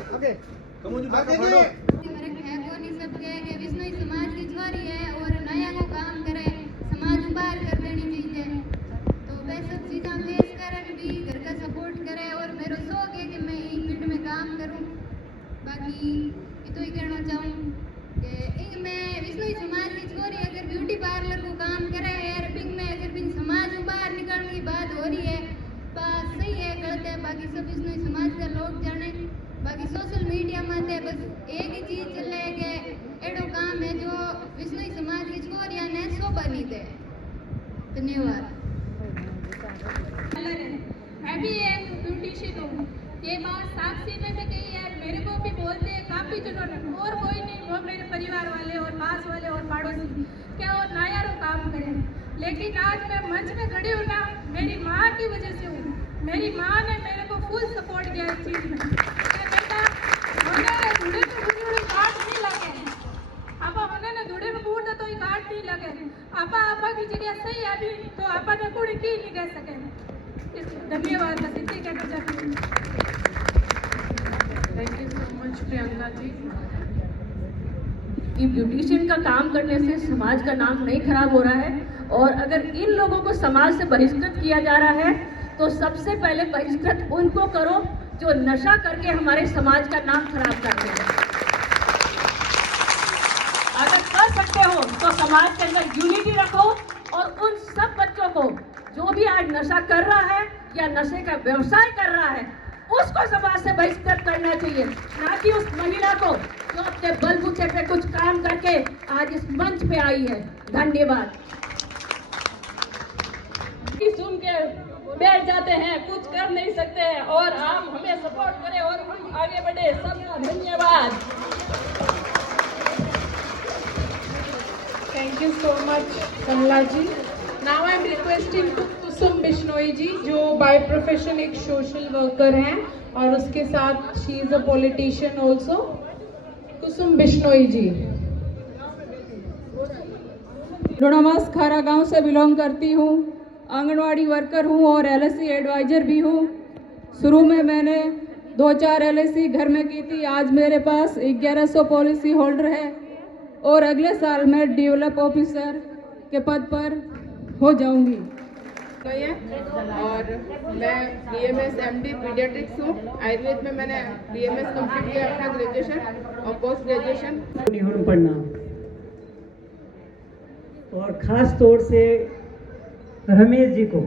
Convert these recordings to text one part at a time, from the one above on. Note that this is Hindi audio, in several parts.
ओके मेरे खैकोनी सब कहे कि विष्णु समाज की छोरी है और नया को काम करे, समाज बाहर कर देनी चाहिए। तो वह सब चीज़ें फेस कर भी घर का सपोर्ट करे और मेरा शौक है कि मैं ई फील्ड में काम करूं। बाकी ये तो ही कहना चाहूँ कि मैं विष्णु समाज की छोरी अगर ब्यूटी पार्लर को काम करे एयरपिंग में अगर भी समाज में बाहर निकलने की बात हो रही है, बात सही है गलत है बाकी सब विष्णु समाज का लोग जाने। बाकी सोशल मीडिया में बस एक ही चीज चल रहा है कि एडो काम है जो विष्णु समाज की छोरियां ने शोभा नहीं दे। धन्यवाद। मैं भी एक ब्यूटिशियन हूँ, ये बात साफ सीने में कही है, मेरे को भी बोलते हैं काफी जनों ने, और कोई नहीं, वो मेरे परिवार वाले और पास वाले और पड़ोसी क्या और नायारो काम करें। लेकिन आज मैं मंच में खड़ी हूँ ना, मेरी माँ की वजह से हूँ। मेरी माँ ने मेरे को फुल सपोर्ट किया इस चीज में। बेटा उन्हें धुड़े में बुढ़े काट नहीं लगे, आपा उन्हें धुड़े में बूढ़ तो काट नहीं लगे, आपा आपा की जगह सही अभी तो आपा ने कुड़ी की नहीं कह सके। धन्यवाद। बस इतनी कहना चाहती हूँ। Thank you so much Priyanka ji. कि ब्यूटिशियन का काम करने से समाज का नाम नहीं खराब हो रहा है, और अगर इन लोगों को समाज से बहिष्कृत किया जा रहा है तो सबसे पहले बहिष्कृत उनको करो जो नशा करके हमारे समाज का नाम खराब करते हैं। अगर कर सकते हो तो समाज के अंदर यूनिटी रखो और उन सब बच्चों को जो भी आज नशा कर रहा है या नशे का व्यवसाय कर रहा है उसको समाज से बहिष्कृत करना चाहिए, ना कि उस महिला को जो अपने बलबूते पे कुछ काम करके आज इस मंच पे आई है। धन्यवाद। सुन के बैठ जाते हैं, कुछ कर नहीं सकते हैं, और आप हमें सपोर्ट करें और हम आगे बढ़े। सबका धन्यवाद। Thank you so much Kamala ji. Now I am requesting Kusum Bishnoi ji, जो बाय प्रोफेशन एक सोशल वर्कर हैं और उसके साथ she is a politician also. Kusum Bishnoi ji. लोनावास खारा गांव से बिलोंग करती हूँ, आंगनवाड़ी वर्कर हूँ और एलएससी एडवाइजर भी हूँ। शुरू में मैंने 2-4 एलएससी घर में की थी, आज मेरे पास 1100 पॉलिसी होल्डर है और अगले साल मैं डेवलप ऑफिसर के पद पर हो जाऊंगी। और मैं बीएमएस एमडी पीडियाट्रिक्स हूँ। आयुर्वेद में मैंने बीएमएस कंप्लीट किया अपना ग्रेजुएशन और पोस्ट ग्रेजुएशन। पढ़ना और खास तौर से रमेश जी को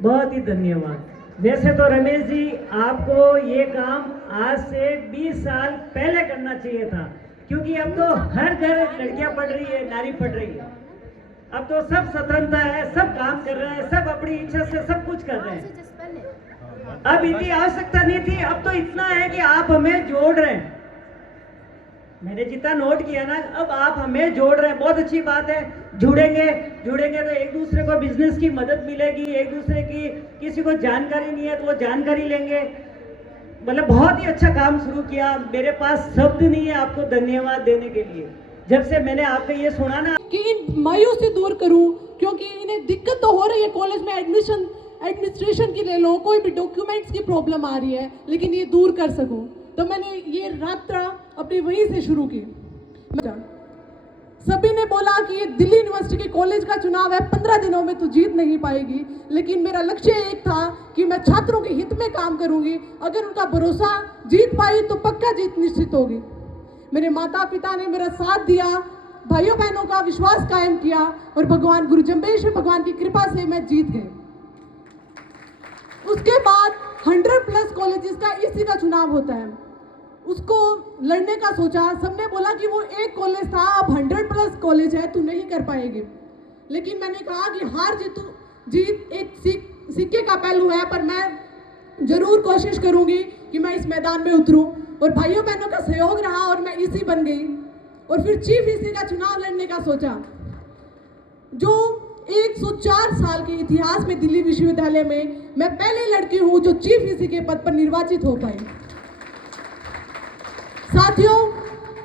बहुत ही धन्यवाद। वैसे तो रमेश जी आपको ये काम आज से 20 साल पहले करना चाहिए था, क्योंकि अब तो हर घर लड़कियां पढ़ रही है, नारी पढ़ रही है। अब तो सब स्वतंत्रता है, सब काम कर रहे हैं, सब अपनी इच्छा से सब कुछ कर रहे हैं। अब इतनी आवश्यकता नहीं थी, अब तो इतना है कि आप हमें जोड़ रहे हैं। मैंने जितना नोट किया ना, अब आप हमें जोड़ रहे हैं, बहुत अच्छी बात है। जुड़ेंगे तो एक दूसरे को बिजनेस की मदद मिलेगी, एक दूसरे की किसी को जानकारी नहीं है तो वो जानकारी लेंगे। मतलब बहुत ही अच्छा काम शुरू किया। मेरे पास शब्द नहीं है आपको धन्यवाद देने के लिए। जब से मैंने आपको ये सुना ना कि इन मायूसी दूर करूं, क्योंकि इन्हें दिक्कत तो हो रही है कॉलेज में एडमिनिस्ट्रेशन की ले लो, कोई भी डॉक्यूमेंट्स की प्रॉब्लम आ रही है, लेकिन ये दूर कर सकूं तो मैंने ये यात्रा अपनी वहीं से शुरू की। सभी ने बोला कि ये दिल्ली यूनिवर्सिटी के कॉलेज का चुनाव है, 15 दिनों में तो जीत नहीं पाएगी, लेकिन मेरा लक्ष्य एक था कि मैं छात्रों के हित में काम करूंगी। अगर उनका भरोसा जीत पाई तो पक्का जीत निश्चित होगी। मेरे माता पिता ने मेरा साथ दिया, भाइयों बहनों का विश्वास कायम किया और भगवान गुरु जम्बेश्वर भगवान की कृपा से मैं जीत गई। उसके बाद 100+ कॉलेजेस का इसी का चुनाव होता है, उसको लड़ने का सोचा। सबने बोला कि वो एक कॉलेज था, अब 100+ कॉलेज है, तू नहीं कर पाएगी। लेकिन मैंने कहा कि हार जीत एक सिक्के का पहलू है, पर मैं जरूर कोशिश करूंगी कि मैं इस मैदान में उतरूं। और भाइयों बहनों का सहयोग रहा और मैं इसी बन गई। और फिर चीफ इसी का चुनाव लड़ने का सोचा, जो 104 साल के इतिहास में दिल्ली विश्वविद्यालय में मैं पहली लड़की हूं जो चीफ इसी के पद पर निर्वाचित हो पाई। साथियों,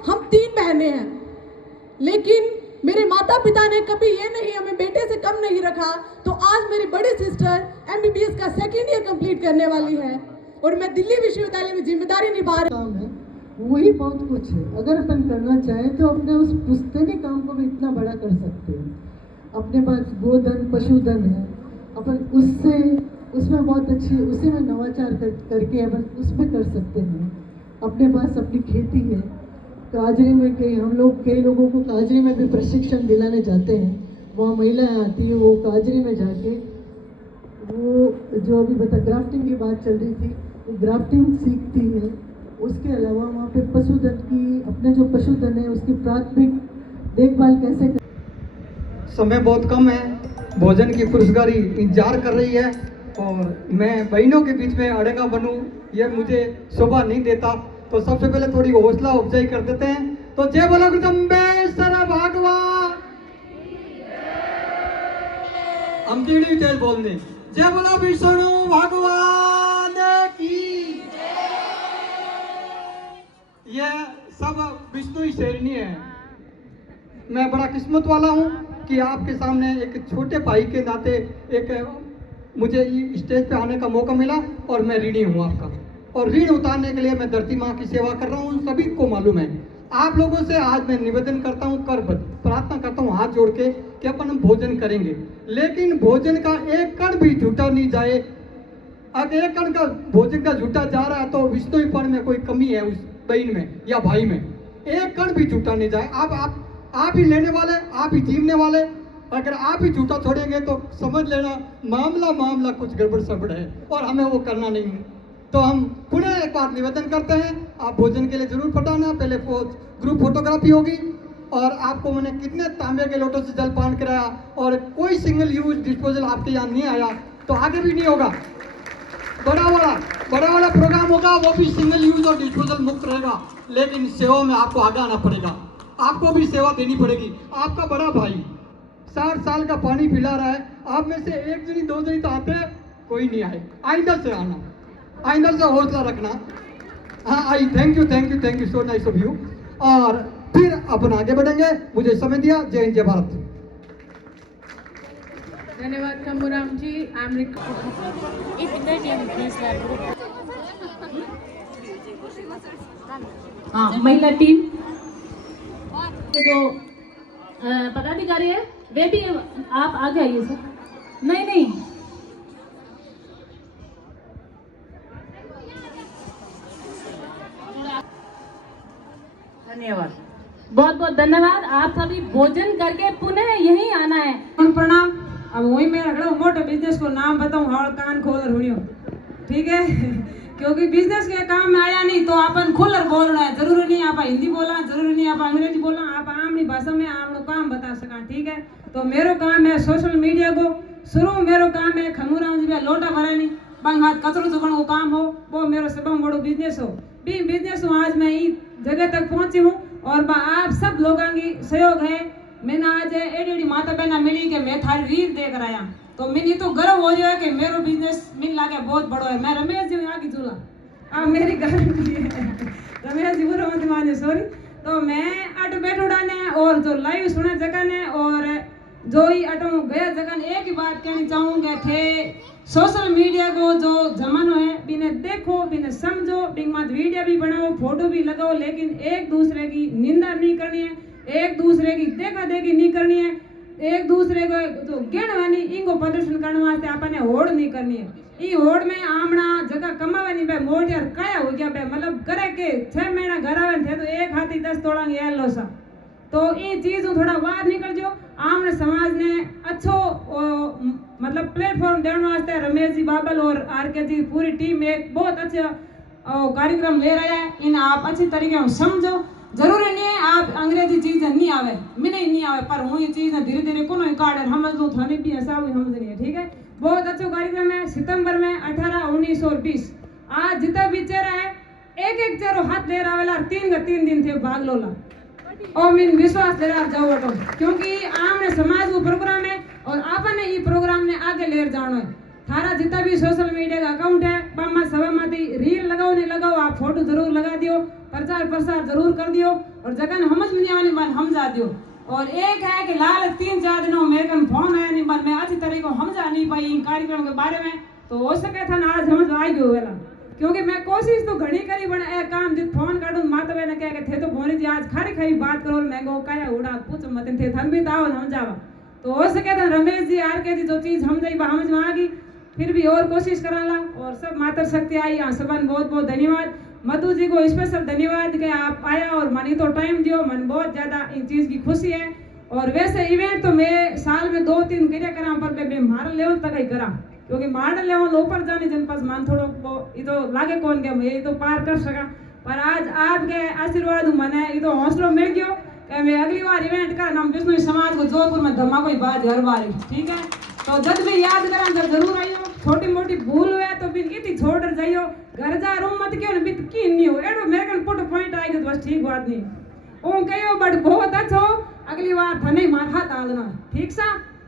हम 3 बहनें हैं, लेकिन मेरे माता पिता ने कभी ये नहीं हमें बेटे से कम नहीं रखा। तो आज मेरी बड़ी सिस्टर MBBS का 2nd ईयर कंप्लीट करने वाली है और मैं दिल्ली विश्वविद्यालय में जिम्मेदारी निभा रही हूँ। वही बहुत कुछ है। अगर अपन करना चाहें तो अपने उस पुश्तैनी काम को भी इतना बड़ा कर सकते हैं। अपने पास गोधन पशुधन है, अपन उससे उसमें बहुत अच्छी उसी में नवाचार करके अपन उसमें कर सकते हैं। अपने पास अपनी खेती है, काजरी में कई लोगों को काजरी में भी प्रशिक्षण दिलाने जाते हैं। वहाँ महिलाएं आती है, वो काजरी में जाके वो जो अभी ग्राफ्टिंग की बात चल रही थी, वो ग्राफ्टिंग सीखती है। उसके अलावा वहाँ पे पशुधन की, अपने जो पशुधन है उसकी प्राथमिक देखभाल कैसे समय बहुत कम है, भोजन की पुरस्कारी इंतजार कर रही है और मैं बहनों के बीच में अड़ंगा बनूं ये मुझे शोभा नहीं देता। तो सबसे पहले थोड़ी हौसला अफजाई कर देते हैं। तो जय बोला गुरुदम्बेश्वर भगवान, हम तीड़ी तेज बोलने, जय बोला विष्णु भगवान की। ये सब विष्णु ही शेरनी है। मैं बड़ा किस्मत वाला हूँ कि आपके सामने एक छोटे भाई के नाते एक मुझे स्टेज पे आने का मौका मिला और मैं ऋणी हूँ आपका। और ऋण उतारने के लिए मैं धरती माँ की सेवा कर रहा हूँ, सभी को मालूम है। आप लोगों से आज मैं निवेदन करता हूँ, कर प्रार्थना करता हूँ हाथ जोड़ के कि अपन हम भोजन करेंगे, लेकिन भोजन का एक कण भी झूठा नहीं जाए। अगर एक कण का भोजन का झूठा जा रहा है तो विष्णुपन में कोई कमी है उस बहन में या भाई में। एक कण भी झूठा नहीं जाए। आप ही लेने वाले, आप ही जीवने वाले। अगर आप ही झूठा छोड़ेंगे तो समझ लेना मामला कुछ गड़बड़ सड़बड़ है और हमें वो करना नहीं है। तो हम पुनः एक बार निवेदन करते हैं, आप भोजन के लिए जरूर पटाना। पहले ग्रुप फोटोग्राफी होगी और आपको मैंने कितने तांबे के लोटों से जलपान कराया और कोई सिंगल यूज डिस्पोजल आपके यहाँ नहीं आया, तो आगे भी नहीं होगा। बड़ा वाला प्रोग्राम होगा, वो भी सिंगल यूज और डिस्पोजल मुक्त रहेगा। लेकिन सेवा में आपको आगे आना पड़ेगा, आपको भी सेवा देनी पड़ेगी। आपका बड़ा भाई 60 साल का पानी पिला रहा है, आप में से एक जनी दो जनी तो आते हैं, कोई नहीं आए। आइंदा से आना, आइंदा से हौसला रखना। हाँ आई thank you so nice of you. और फिर अपन आगे बढ़ेंगे। मुझे समय दिया। जय हिंद जय भारत। धन्यवाद खम्बूराम जी। हाँ, महिला टीम के जो पदाधिकारी है वे भी आप आगे आइए सर। नहीं धन्यवाद, बहुत बहुत धन्यवाद। आप सभी भोजन करके पुनः यहीं आना है। प्रणाम। अब वही मैं रख रहा हूँ मोटे बिजनेस को नाम बताऊँ, हाल कान खोल रुणियो, ठीक है। क्योंकि बिजनेस के काम में आया नहीं तो अपन खुलकर बोलना है। जरूरी नहीं आप हिंदी बोलना, जरूरी नहीं आप अंग्रेजी बोलना, आप आमनी भाषा में आप काम बता सका, ठीक है। तो मेरो काम है सोशल मीडिया को शुरू, मेरो काम है खमूराम जी लोटा भरानी बंग हाथ कचरो चुकण को काम हो, वो मेरो सब बड़ो बिजनेस हो। भी बिजनेस हूँ, आज मैं इस जगह तक पहुंची हूँ और आप सब लोगों की सहयोग है। मैंने आज एडी माता बहना मिली कि मैं थारी रील देख रहा हूँ, तो मैंने तो गर्व हो रहा है कि मेरो बिजनेस मिल लागे बहुत बड़ो है। मैं रमेश जी यहाँ की चूल्हा, अब मेरी गारंटी है। रमेश जी बुरा मत मानिए, सॉरी। तो मैं अट बैठ उड़ाने और जो लाइव सुने जगह ने और जो ही अटो गया जगह एक ही बात कहनी चाहूँगे थे, सोशल मीडिया को जो जमानो है बिने देखो बिने समझो, बिन मत वीडियो भी बनाओ, फोटो भी लगाओ, लेकिन एक दूसरे की निंदा नहीं करनी है, एक दूसरे की देखा देखी नहीं करनी है, एक दूसरे को जो ज्ञानवानी इनको प्रदर्शन करने वास्ते आपने होड़ नहीं करनी है। ई होड़ में आमना जगह कमावानी बे मोट यार काया हो गया बे, मतलब करे के 6 महीना घर आवे थे तो एक हाथी 10 तोड़ा ये लो सा। तो ये चीज थोड़ा बाहर निकल जो, आमने समाज ने अच्छो मतलब प्लेटफॉर्म देने वास्ते रमेश जी बाबल और आरके जी पूरी टीम एक बहुत अच्छा कार्यक्रम ले रहे हैं। इन आप अच्छी तरीके से समझो। जरूरी नहीं है आप अंग्रेजी चीजें नहीं आवे, मैंने नहीं आवे, पर हूँ ये चीज धीरे धीरे को कार्ड समझ लो, थाने भी ऐसा भी समझनी है, ठीक है। बहुत अच्छा कार्यक्रम है। सितंबर में 18, 19 और 20 आज जितना भी चेहरा है एक चेहरो हाथ ले रहा वाला 3 दिन थे भाग लोला और मैं विश्वास ले रहा जाओ तो, क्योंकि आमने समाज को प्रोग्राम है और आपने ये प्रोग्राम ने आगे ले जाना है। थारा जितना भी सोशल मीडिया का अकाउंट है बामा सभा माती रील लगाओ नहीं लगाओ, आप फोटो जरूर लगा दियो, प्रचार प्रसार जरूर कर दियो और जगह समझ में नहीं आने बात समझा दियो। और एक है कि लाल 3-4 दिनों मेरे कन फोन आया नहीं, मैं अच्छी तरीके से समझा नहीं पाई इन कार्यक्रम के बारे में, तो हो सके था ना आज समझ आ गयो वेला, क्योंकि मैं कोशिश तो घनी करी बना काम जित फोन काटू माता आज खरी खरी बात करो महंगो क्या उड़ा पूछ मत थे थन भी दाओ हम जावा तो हो सके तो रमेश जी आर के जी जो चीज हम जाई समझ में आ गई फिर भी और कोशिश कराला और सब मातर शक्ति आई यहाँ सबन बहुत बहुत धन्यवाद। मधु जी को स्पेशल धन्यवाद कि आप आया और मनी तो टाइम दियो, मन बहुत ज्यादा इन चीज की खुशी है। और वैसे इवेंट तो मैं साल में 2-3 करिया करा पर मैं मार लेवल तक ही करा क्योंकि मार लेवल ऊपर जाने जन पास मान थोड़ो ये तो लागे कौन गया मैं ये तो पार कर सका पर आज आपके आशीर्वाद मने ये तो हौसला मिल गयो कि मैं अगली बार इवेंट का नाम विष्णु समाज को जोधपुर में धमाको ही बात हर बार ठीक है। तो जब भी याद करा जब जरूर आइयो छोटी मोटी भूल हुए तो भी की छोड़ जाइयो घर जा रूम मत क्यों न बित की नहीं हो एडो मेरे कन पुट पॉइंट आएगा तो बस ठीक बात नहीं ओ कहियो बट बहुत अच्छो अगली बार थने मार हाथ आलना ठीक सा।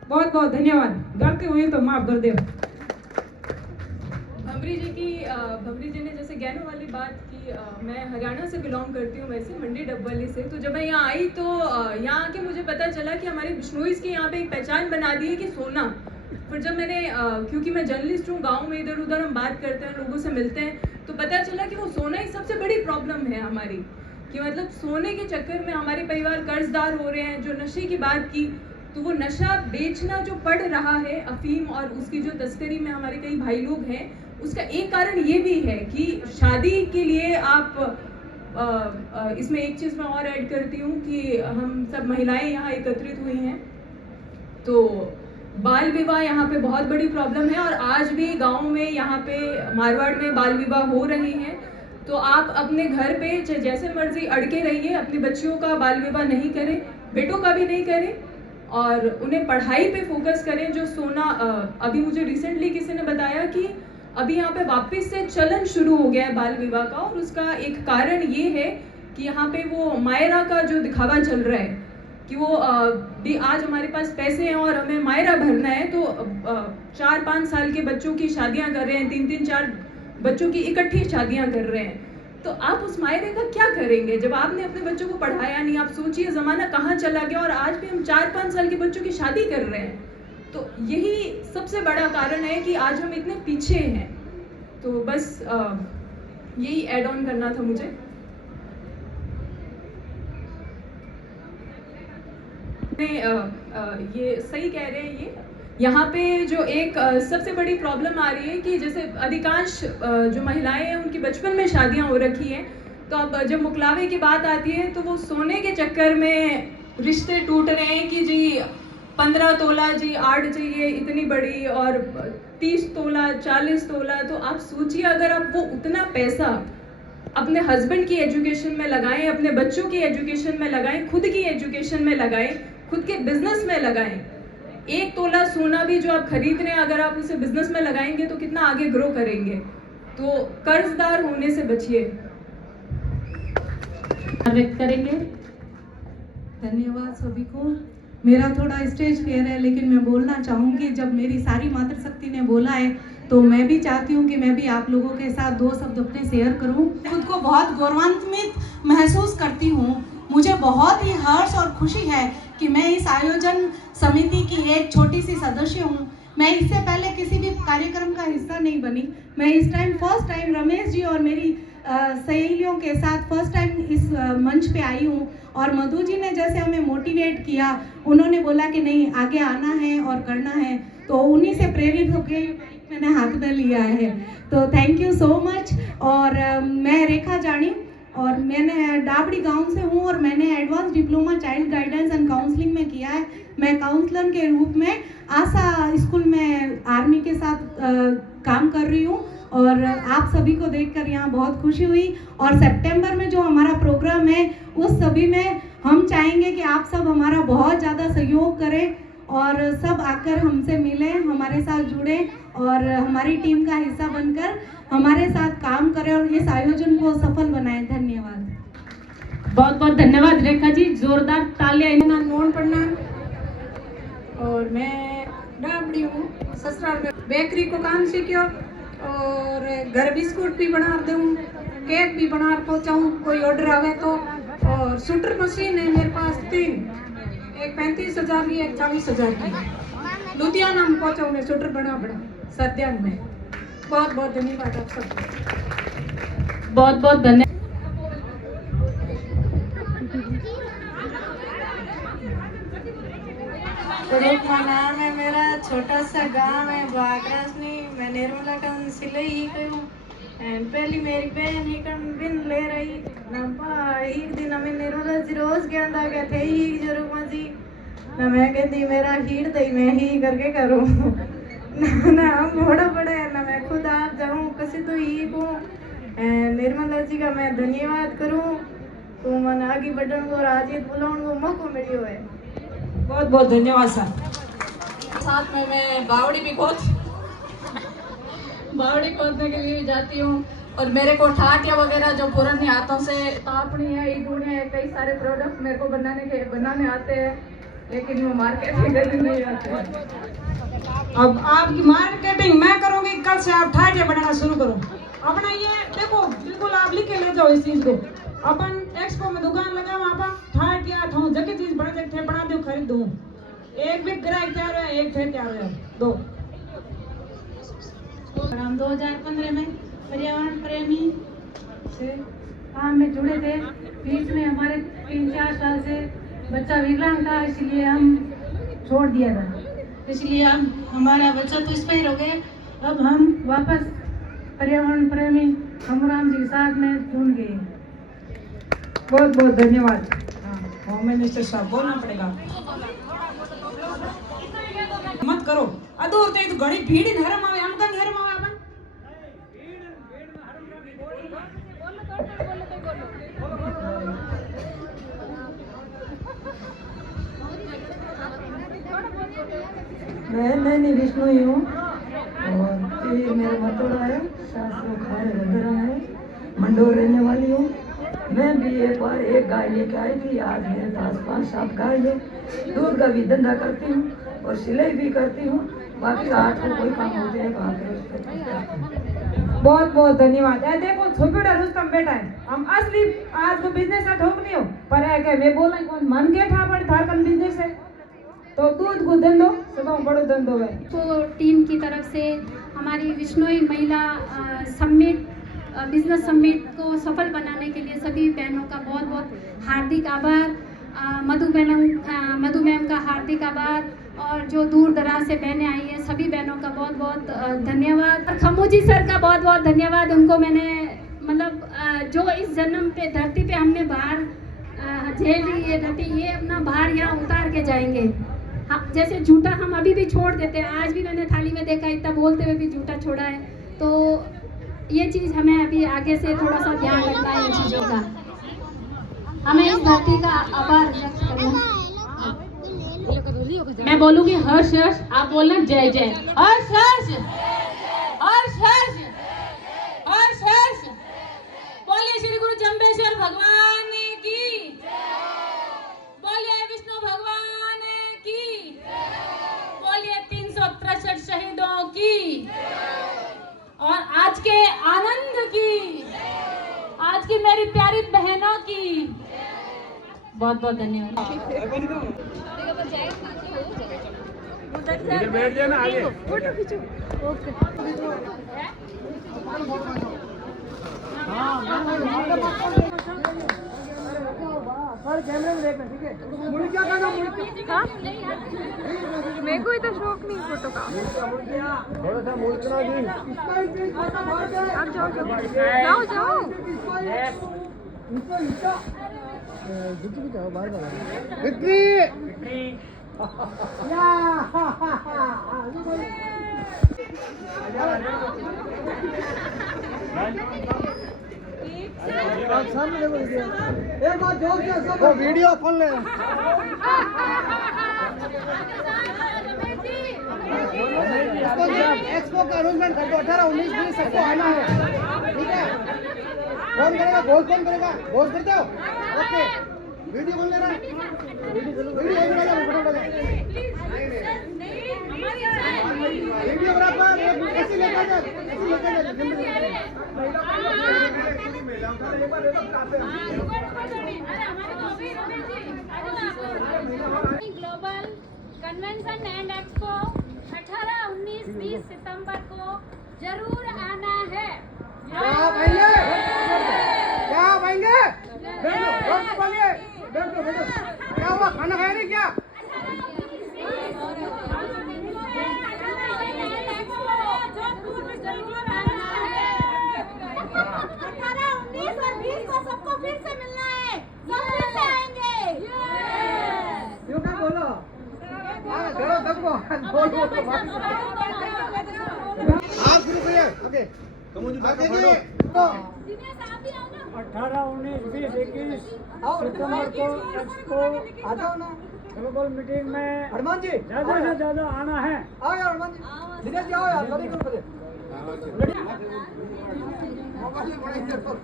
बहुत बहुत धन्यवाद, गलती हुई तो माफ कर दो। भवरी जी ने जैसे गहनों वाली बात की मैं हरियाणा से बिलोंग करती हूँ वैसे मंडी डबवाली से। तो जब मैं यहाँ आई तो यहाँ आके मुझे पता चला कि हमारे बिश्नोईज की यहाँ पे एक पहचान बना दी है कि सोना। फिर जब मैंने क्योंकि मैं जर्नलिस्ट हूँ गाँव में इधर उधर हम बात करते हैं लोगों से मिलते हैं तो पता चला कि वो सोना ही सबसे बड़ी प्रॉब्लम है हमारी कि मतलब सोने के चक्कर में हमारे परिवार कर्जदार हो रहे हैं। जो नशे की बात की तो वो नशा बेचना जो पड़ रहा है अफीम और उसकी जो तस्करी में हमारे कई भाई लोग हैं उसका एक कारण ये भी है कि शादी के लिए आप इसमें एक चीज़ मैं और ऐड करती हूँ कि हम सब महिलाएं यहाँ एकत्रित हुई हैं तो बाल विवाह यहाँ पे बहुत बड़ी प्रॉब्लम है और आज भी गांव में यहाँ पे मारवाड़ में बाल विवाह हो रहे हैं। तो आप अपने घर पे जैसे मर्जी अड़के रहिए, अपनी बच्चियों का बाल विवाह नहीं करें, बेटों का भी नहीं करें और उन्हें पढ़ाई पे फोकस करें। जो सोना अभी मुझे रिसेंटली किसी ने बताया कि अभी यहाँ पे वापस से चलन शुरू हो गया है बाल विवाह का और उसका एक कारण ये है कि यहाँ पे वो मायरा का जो दिखावा चल रहा है कि वो आज हमारे पास पैसे हैं और हमें मायरा भरना है तो 4-5 साल के बच्चों की शादियाँ कर रहे हैं, 3-4 बच्चों की इकट्ठी शादियाँ कर रहे हैं। तो आप उस मायरे का क्या करेंगे जब आपने अपने बच्चों को पढ़ाया नहीं। आप सोचिए ज़माना कहाँ चला गया और आज भी हम 4-5 साल के बच्चों की शादी कर रहे हैं। तो यही सबसे बड़ा कारण है कि आज हम इतने पीछे हैं। तो बस यही ऐड ऑन करना था मुझे। ये सही कह रहे हैं। ये यहाँ पे जो एक सबसे बड़ी प्रॉब्लम आ रही है कि जैसे अधिकांश जो महिलाएं हैं उनकी बचपन में शादियाँ हो रखी हैं तो अब जब मुकलावे की बात आती है तो वो सोने के चक्कर में रिश्ते टूट रहे हैं कि जी 15 तोला जी आड़ चाहिए इतनी बड़ी और 30 तोला 40 तोला। तो आप सोचिए अगर आप वो उतना पैसा अपने हस्बैंड की एजुकेशन में लगाएं, अपने बच्चों की एजुकेशन में लगाएं, खुद की एजुकेशन में लगाएं, खुद के बिजनेस में लगाएं। 1 तोला सोना भी जो आप खरीद रहे हैं अगर आप उसे बिजनेस में लगाएंगे तो कितना आगे ग्रो करेंगे। तो कर्जदार होने से बचिए। व्यक्त करेंगे। धन्यवाद सभी को। मेरा थोड़ा स्टेज फेयर है लेकिन मैं बोलना चाहूँगी जब मेरी सारी मातृशक्ति ने बोला है तो मैं भी चाहती हूँ कि मैं भी आप लोगों के साथ 2 शब्द अपने शेयर करूँ। खुद को बहुत गौरवान्वित महसूस करती हूँ। मुझे बहुत ही हर्ष और खुशी है कि मैं इस आयोजन समिति की एक छोटी सी सदस्य हूँ। मैं इससे पहले किसी भी कार्यक्रम का हिस्सा नहीं बनी। मैं इस time first time Ramesh ji और मेरी सहेलियों के साथ फर्स्ट टाइम इस मंच पे आई हूँ और मधु जी ने जैसे हमें मोटिवेट किया, उन्होंने बोला कि नहीं आगे आना है और करना है, तो उन्हीं से प्रेरित होकर मैंने हाथ में लिया है। तो थैंक यू सो मच। और मैं रेखा जानी और मैंने डाबड़ी गांव से हूँ और मैंने advance diploma child guidance and counselling में किया है। मैं काउंसलर के रूप में आशा स्कूल में आर्मी के साथ काम कर रही हूँ और आप सभी को देखकर यहाँ बहुत खुशी हुई। और सितंबर में जो हमारा प्रोग्राम है उस सभी में हम चाहेंगे कि आप सब हमारा बहुत ज़्यादा सहयोग करें और सब आकर हमसे मिलें, हमारे साथ जुड़ें और हमारी टीम का हिस्सा बनकर हमारे साथ काम करें और इस आयोजन को सफल बनाएं। धन्यवाद। बहुत बहुत धन्यवाद रेखा जी, जोरदार तालियां। नोन पढ़ना और मैं डाबड़ी हूँ, ससुराल में बेकरी को काम सीखियो और घर बिस्कुट भी बना दूँ, केक भी बना पहुँचाऊँ कोई ऑर्डर आवे तो। और शूटर मशीन है मेरे पास 3, एक 35,000 की एक 40,000 की। लुधियाना में पहुँचाऊँ मैं शूटर बना सद्यान में। बहुत बहुत धन्यवाद आप सबको। बहुत बहुत धन्यवाद। स्वरूप नाम है मेरा, छोटा सा गांव है बागरासनी। मैं निर्मला कन सिलाई ही करूँ। पहली मेरी बहन ही कन बिन ले रही ना एक दिन हमें निर्मला जी रोज के अंदर गए थे ही जरूर जी ना मैं कहती मेरा हीर दई मैं ही करके करूँ ना हम बड़ा बड़े ना मैं खुद आप जाऊँ कसी तो ही को निर्मला जी का मैं धन्यवाद करूँ तो मन आगे बढ़ने को राजीत बुलाने को मौका मिलियो है। बहुत बहुत धन्यवाद सर। साथ में मैं बावड़ी खोदने के लिए जाती हूँ और मेरे को ठाटिया वगैरह जो पुराने हाथों से तापनी है ईगुने है कई सारे प्रोडक्ट मेरे को बनाने आते हैं लेकिन वो मार्केटिंग नहीं आते। अब आपकी मार्केटिंग मैं करूँगी, कल से आप ठाटिया बनाना शुरू करो अपना। ये देखो बिल्कुल आप लिख के ले जाओ इस चीज को। अपन एक्सपो में दुकान लगाओ, आप ठाटिया ठो जगह चीज बना दो खरीद दो। एक भी ग्राहक तैयार है, एक थे तैयार है दो। हम 2015 में पर्यावरण प्रेमी से काम में जुड़े थे। बीच में हमारे 3-4 साल से बच्चा विकलांग था, इसलिए हम छोड़ दिया था। इसलिए अब हमारा बच्चा तो इस पे ही रह गए। अब हम वापस पर्यावरण प्रेमी खम्बूराम जी के साथ में जुड़ गए। बहुत बहुत धन्यवाद। होम मिनिस्टर साहब बोलना पड़ेगा। मत करो अदूर ते तो घड़ी भीड़ धर्म आवे, हम का धर्म आवे अपन। मैं नैनी विष्णु ही हूँ और ये मेरा मतोड़ा है, शास्त्रों खाए रंधरा है, मंडोर रहने वाली हूँ। मैं भी एक बार एक गाय लेके आई थी, आज मेरे पास 5-7 गाय है। दूध का भी धंधा करती हूँ और सिलाई भी करती हूँ। बाकी रात को कोई काम हो जाए बहुत बहुत धन्यवाद। देखो छोटा रुस्तम बेटा है, हम असली आज को बिजनेस है ठोक नहीं हो पर है कि मैं बोला कौन मन के ठा पड़े थारकन बिजनेस है तो दूध को धंधो सदा बड़ो धंधो है। तो टीम की तरफ से हमारी विश्नोई महिला समिट बिजनेस समिट को सफल बनाने के लिए सभी बहनों का बहुत बहुत हार्दिक आभार। मधु मैम का हार्दिक आभार और जो दूर दराज से बहनें आई हैं सभी बहनों का बहुत बहुत धन्यवाद। और खमूजी सर का बहुत बहुत धन्यवाद। उनको मैंने मतलब जो इस जन्म पे धरती पे हमने भार झेल ली है धरती, ये अपना भार यहाँ उतार के जाएंगे। हाँ, जैसे झूठा हम अभी भी छोड़ देते हैं, आज भी मैंने थाली में देखा इतना बोलते हुए भी झूठा छोड़ा है। तो ये चीज़ हमें अभी आगे से थोड़ा सा ध्यान रखना है इन चीज़ों का। हमें इस धरती का आभार व्यक्त करना। मैं बोलूंगी हर्ष हर्ष, आप बोलना जय जय। हर्ष हर्ष हर्ष हर्ष हर्ष हर्ष। बोलिए श्री गुरु जम्बेश्वर भगवान की, बोलिए विष्णु भगवान की, बोलिए 363 शहीदों की और आज के आनंद की, आज की मेरी प्यारी बहनों की बहुत बहुत धन्यवाद। इधर बैठ जाए ना आगे। फोटो खींचो। ओके। कैमरे में देखना ठीक है। मुड़ क्या करना हाँ? मेरे को इतना शौक नहीं फोटो का। थोड़ा सा मुड़ना जी। आप जाओ जाओ जाओ जाओ। आप सामने देखो, एक बात जोर से सब वीडियो खोल ले। एक्सपो का अनाउंसमेंट कर दो, 18, 19, 20 सबको आना है, ठीक है। कौन करेगा घोष, कौन करेगा घोष करते हो? ओके, वीडियो कौन ले रहा है? वीडियो एक मिनट वीडियोग्राफर ऐसे लेकर जा, ऐसे लेकर जा। ग्लोबल कन्वेंशन एंड एक्सपो 18, 19, 20 सितंबर को जरूर आना है। क्या भाईंगे? क्या भाईंगे? बैठो, बैठो, क्या हुआ? खाना खाया नहीं क्या? आप शुरू करिए ओके 18, 19, 20, 21 सितंबर को एक्सपो आ जाओ ना ग्लोबल मीटिंग में हनुमान जी ज्यादा से ज्यादा आना है। आओ यार हनुमान जी दिनेश जी आओ यार गाड़ी करो पहले मोबाइल में बड़ा इधर पर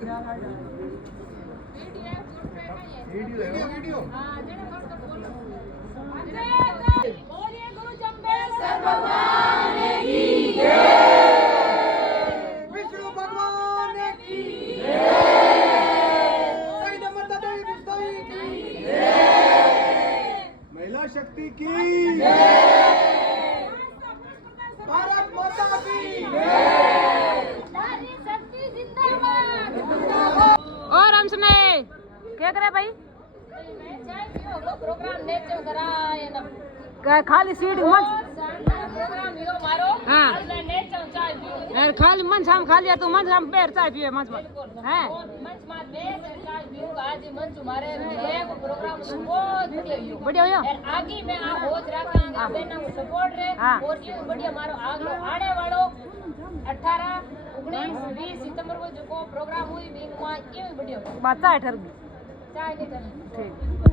वीडियो बोलिए गुरु जम्बेश्वर भगवान की विष्णु भगवान की सही नम्रता देवी विष्णु की महिला शक्ति की भारत माता की नारी शक्ति जिंदाबाद। और हम सुने क्या करे भाई प्रोग्राम नेचो कराए ना खाली सीट मंच प्रोग्राम यो मारो हाँ। आज मैं नेचो चाय पीऊं यार खाली मंच हम खा लिया तो मंच हम पैर चाय पिए मंच में हैं मंच मात बेस चाय पीऊं आज ही मंच हमारे एक प्रोग्राम बहुत बढ़िया बढ़िया हो और आगे मैं आ होज रखांगा बेना को सपोर्ट रे हाँ। और ये बढ़िया मारो आगे आने वालो 18 19 20 सितंबर को जो प्रोग्राम हुई बिंग में ये बढ़िया बात चाय ठहर गई चाय नहीं करनी ठीक।